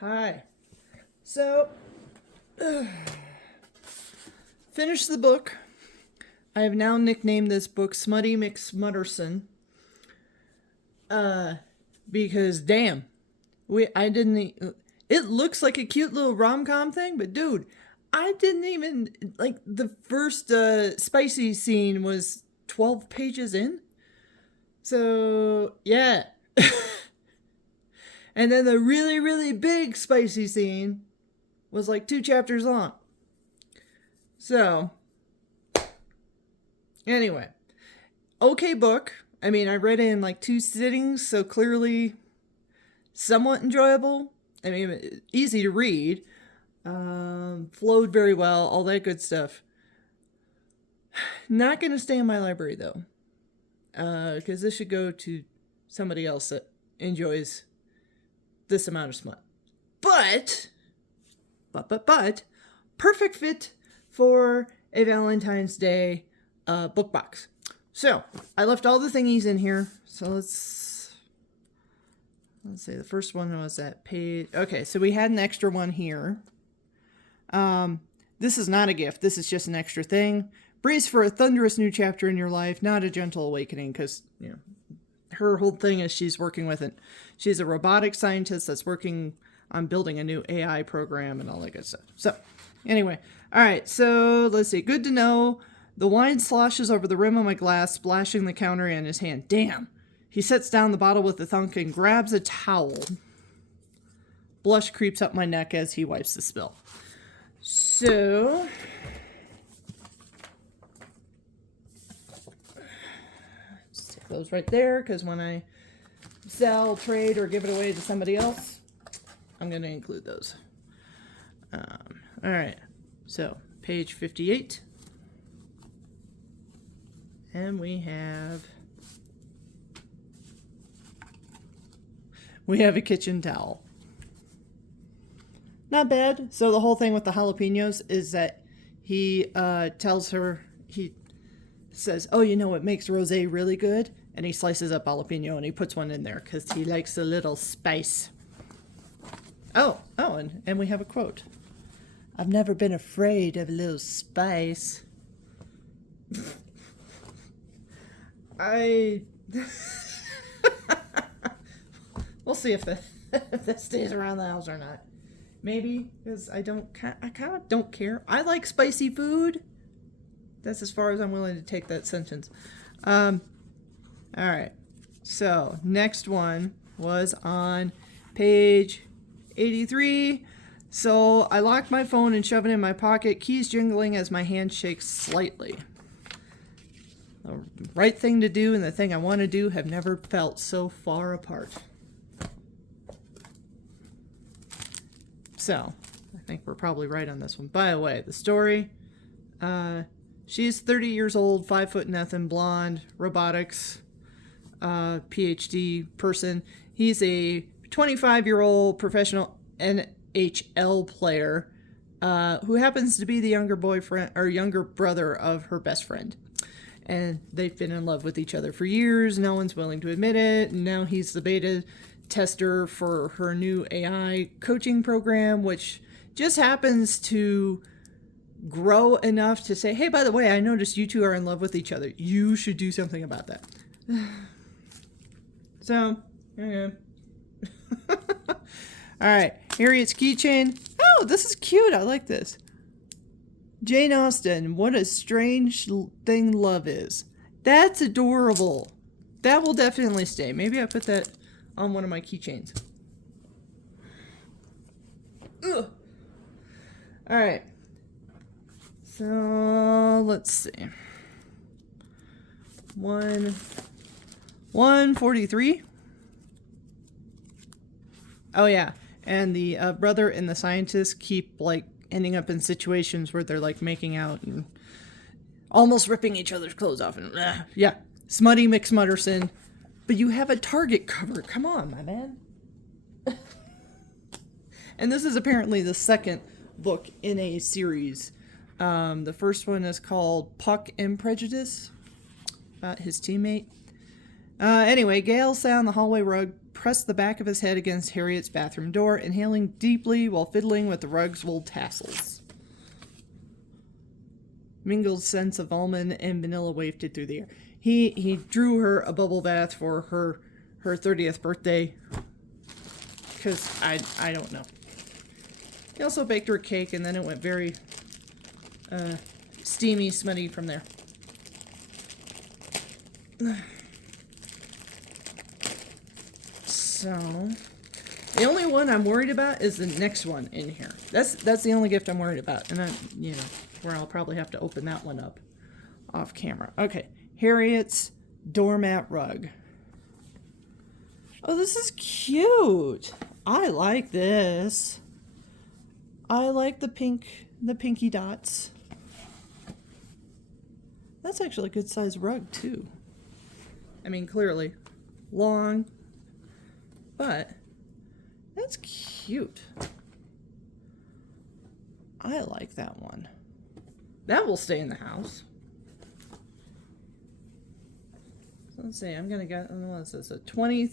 Hi. So, finished the book. I have now nicknamed this book Smutty McSmutterson. Because damn, it looks like a cute little rom-com thing, but dude, I didn't even, like, the first spicy scene was 12 pages in. So, yeah. And then the really, really big spicy scene was like 2 chapters long. So, anyway, okay book. I mean, I read it in like 2 sittings, so clearly somewhat enjoyable. I mean, easy to read, flowed very well, all that good stuff. Not going to stay in my library though, because this should go to somebody else that enjoys this amount of smut. But, perfect fit for a Valentine's Day book box. So, I left all the thingies in here. So let's say the first one was that page. Okay, so we had an extra one here. This is not a gift. This is just an extra thing. Brace for a thunderous new chapter in your life, not a gentle awakening, because, you know, her whole thing is she's working with it. She's a robotic scientist that's working on building a new AI program and all that good stuff. So, anyway. All right, so let's see. Good to know. The wine sloshes over the rim of my glass, splashing the counter in his hand. Damn. He sets down the bottle with a thunk and grabs a towel. Blush creeps up my neck as he wipes the spill. So, stick those right there, because when I sell, trade, or give it away to somebody else, I'm going to include those. All right. So, page 58. And we have a kitchen towel. Not bad. So the whole thing with the jalapenos is that he tells her, he says, oh, you know what makes rosé really good? And he slices up jalapeno and he puts one in there because he likes a little spice. And we have a quote. I've never been afraid of a little spice. We'll see if that stays around the house or not. Maybe, because I kind of don't care. I like spicy food. That's as far as I'm willing to take that sentence. All right. So, next one was on page 83. So, I locked my phone and shove it in my pocket, keys jingling as my hand shakes slightly. The right thing to do and the thing I want to do have never felt so far apart. So, I think we're probably right on this one. By the way, the story, she's 30 years old, 5 foot nothing, blonde, robotics, PhD person. He's a 25-year-old professional NHL player who happens to be the younger boyfriend or younger brother of her best friend. And they've been in love with each other for years. No one's willing to admit it. And now he's the beta tester for her new AI coaching program, which just happens to grow enough to say, hey, by the way, I noticed you two are in love with each other. You should do something about that. So, okay. All right. Harriet's keychain. Oh, this is cute. I like this. Jane Austen, what a strange thing love is. That's adorable. That will definitely stay. Maybe I put that on one of my keychains. Ugh. All right. So let's see. 143. Oh yeah, and the brother and the scientist keep like ending up in situations where they're like making out and almost ripping each other's clothes off. And yeah, Smutty McSmutterson. But you have a Target cover. Come on, my man. And this is apparently the second book in a series. The first one is called Puck and Prejudice, about his teammate. Anyway, Gail sat on the hallway rug, pressed the back of his head against Harriet's bathroom door, inhaling deeply while fiddling with the rug's old tassels. Mingled scents of almond and vanilla wafted through the air. He drew her a bubble bath for her 30th birthday. Because I don't know. He also baked her a cake, and then it went very steamy, smutty from there. So, the only one I'm worried about is the next one in here. That's the only gift I'm worried about. And where I'll probably have to open that one up off camera. Okay, Harriet's doormat rug. Oh, this is cute. I like this. I like the pinky dots. That's actually a good size rug too. I mean, clearly long, but that's cute. I like that one. That will stay in the house. So let's see, I'm gonna get, what's this, a 20,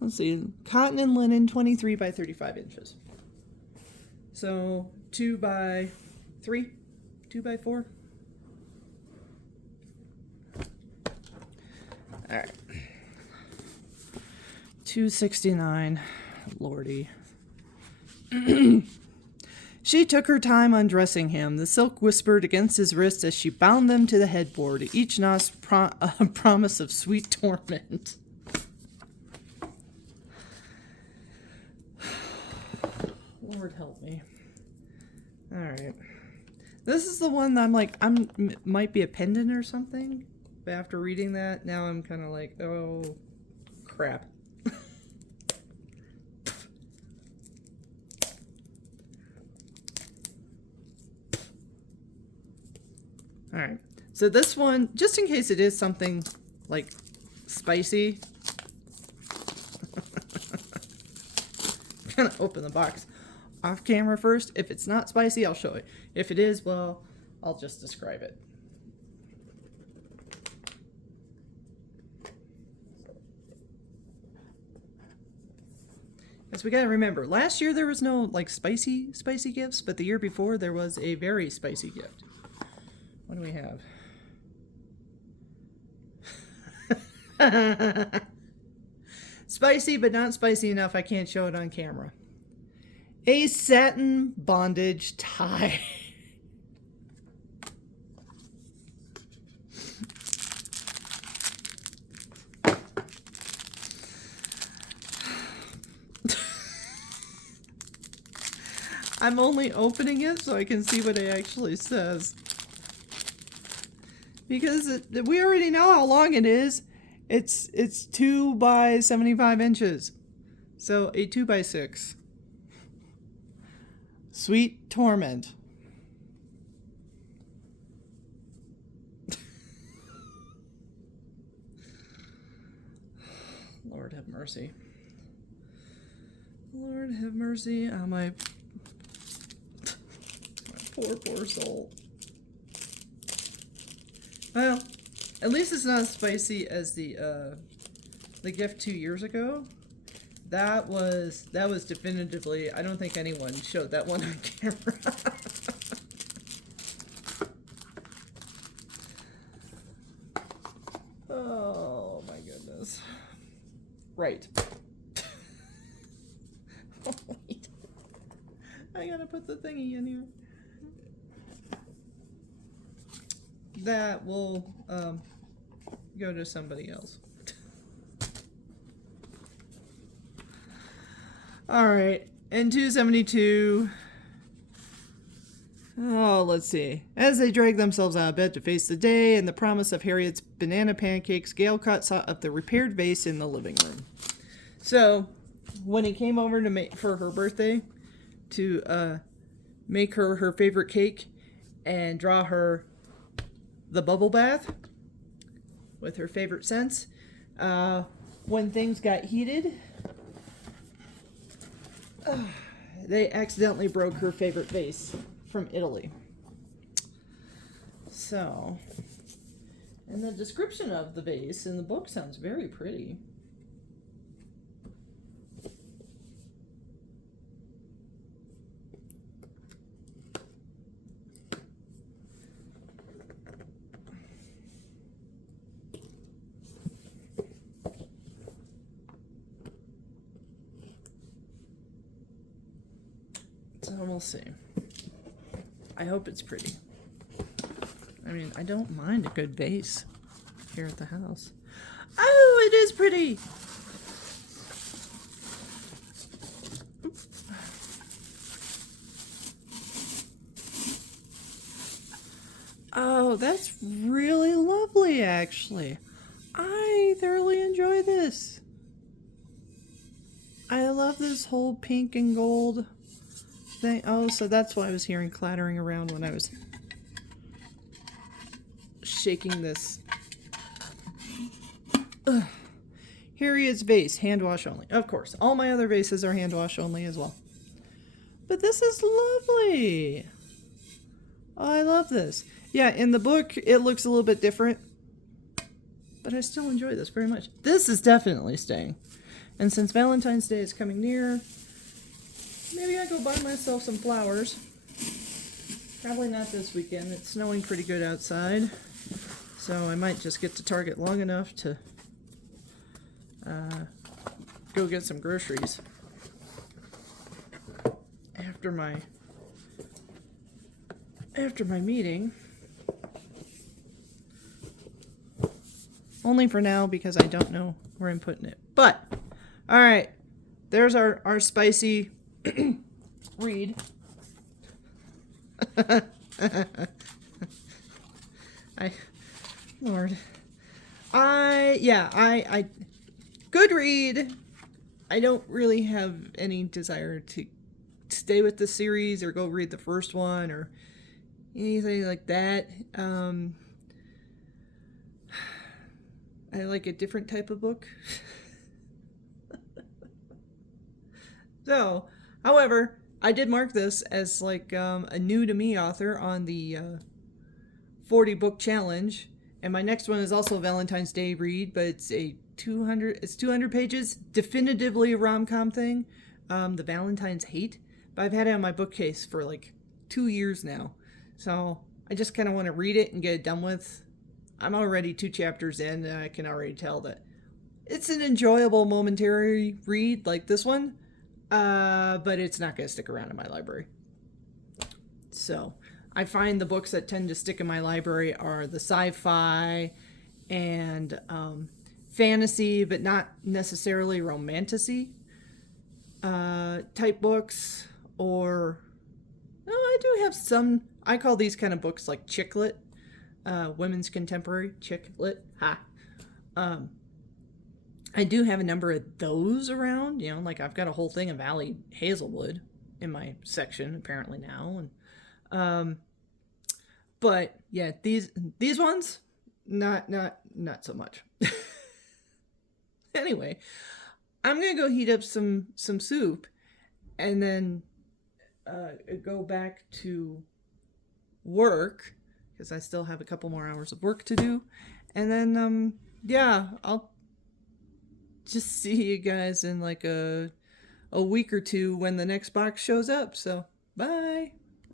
let's see, cotton and linen 23 by 35 inches. So 2 by 3, 2 by 4. All right. $269. Lordy. She took her time undressing him. The silk whispered against his wrists as she bound them to the headboard, each knot a promise of sweet torment. Lord help me. All right. This is the one that I'm like, might be a pendant or something. But after reading that, now I'm kind of like, oh, crap. All right. So this one, just in case it is something like spicy, I'm gonna open the box off camera first. If it's not spicy, I'll show it. If it is, well, I'll just describe it. Because we gotta remember, last year there was no like spicy gifts, but the year before there was a very spicy gift. What do we have? Spicy, but not spicy enough. I can't show it on camera. A satin bondage tie. I'm only opening it so I can see what it actually says. Because we already know how long it is. It's 2 by 75 inches. So a 2 by 6. Sweet torment. Lord have mercy. Lord have mercy on my poor soul. Well, at least it's not as spicy as the gift 2 years ago. That was definitively, I don't think anyone showed that one on camera. Oh my goodness. Right. Oh, wait. I gotta put the thingy in here. That will go to somebody else. All right, and 272. Oh, let's see. As they dragged themselves out of bed to face the day and the promise of Harriet's banana pancakes, Gail saw up the repaired vase in the living room. So, when he came over to make for her birthday, to make her favorite cake and draw her the bubble bath with her favorite scents. When things got heated, they accidentally broke her favorite vase from Italy. So, and the description of the vase in the book sounds very pretty. So we'll see. I hope it's pretty. I mean, I don't mind a good vase here at the house. Oh, it is pretty! Oh, that's really lovely, actually. I thoroughly enjoy this. I love this whole pink and gold thing. Oh, so that's why I was hearing clattering around when I was shaking this. Ugh. Here he is vase, hand wash only. Of course, all my other vases are hand wash only as well. But this is lovely. Oh, I love this. Yeah, in the book, it looks a little bit different. But I still enjoy this very much. This is definitely staying. And since Valentine's Day is coming near, maybe I go buy myself some flowers. Probably not this weekend. It's snowing pretty good outside. So I might just get to Target long enough to go get some groceries after my meeting. Only for now, because I don't know where I'm putting it. But, alright. There's our spicy read. Lord. Good read. I don't really have any desire to stay with the series or go read the first one or anything like that. I like a different type of book. So, however, I did mark this as like a new to me author on the 40 book challenge, and my next one is also a Valentine's Day read, but it's 200 pages, definitively a rom-com thing, The Valentine's Hate. But I've had it on my bookcase for like 2 years now, so I just kind of want to read it and get it done with. I'm already 2 chapters in, and I can already tell that it's an enjoyable momentary read like this one, but it's not going to stick around in my library. So I find the books that tend to stick in my library are the sci-fi and fantasy, but not necessarily romantasy type books. Or, I do have some, I call these kind of books like chick lit. Women's contemporary chick lit. I do have a number of those around, like I've got a whole thing of Valley Hazelwood in my section apparently now. And but yeah, these ones not so much. Anyway, I'm gonna go heat up some soup and then go back to work, because I still have a couple more hours of work to do. And then, I'll just see you guys in like a week or two when the next box shows up. So, bye.